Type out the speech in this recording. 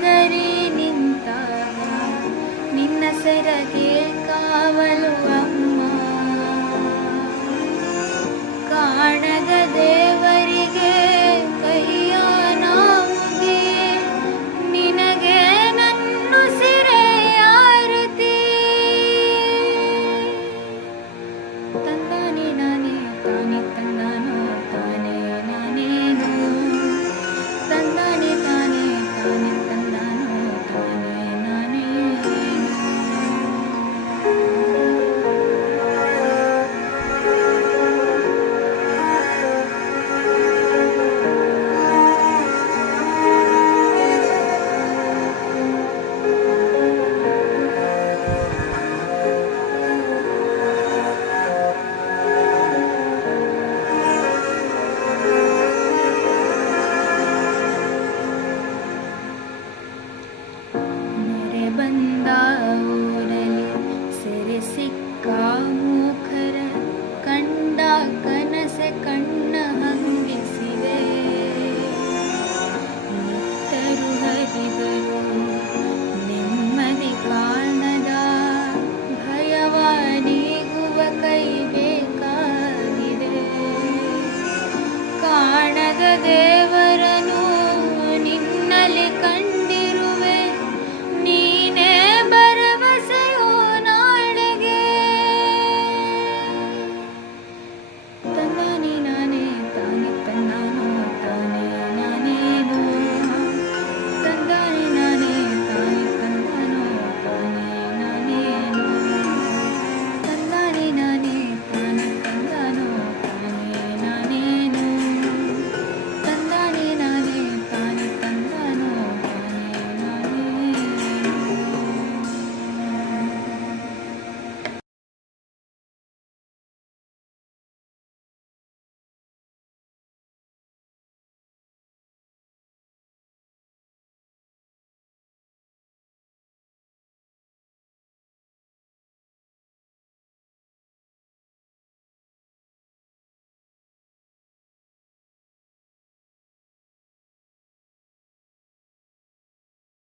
ಹೆದರಿ ನಿಂತಾಗ ನಿನ್ನ ಸೆರಗೆ ಕಾವಲು